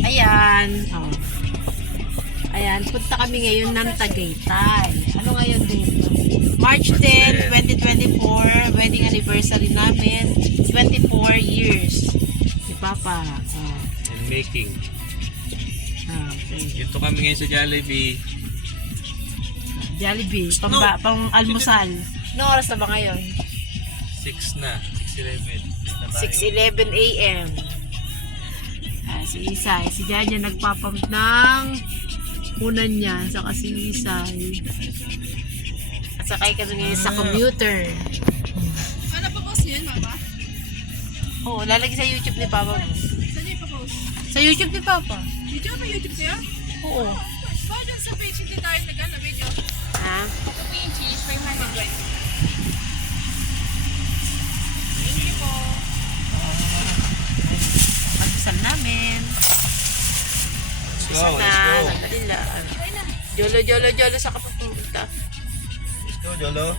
Ayan. Oh. Ayan, punta kami ngayon ng Tagaytay. Ano ngayon dito? March 10, 2024, wedding anniversary namin. 24 years. Si Papa. Oh. And making. Okay. Dito kami ngayon sa Jollibee. Jollibee, pang almusal. No oras na ba ngayon? 6 na. 6:11. 6:11 a.m. Si Isay. Si Janya nagpapump ng unan niya. Saka si Isay. At sakay kami ngayon sa commuter. Ano pa post yun, Mama? Oo, lalagay sa YouTube ni Papa mo. Saan niyo ipapost? Sa YouTube ni Papa? Video ba YouTube sa'yo? Oo. Bakit dyan sa page hindi tayo nag-ano video? Ha? Sa page, 500. Thank you po. Pagkusal namin. Let's go, Isa na. let's go. Sandali lang. Jolo, jolo, jolo sa kapapunta. Let's go, Jolo.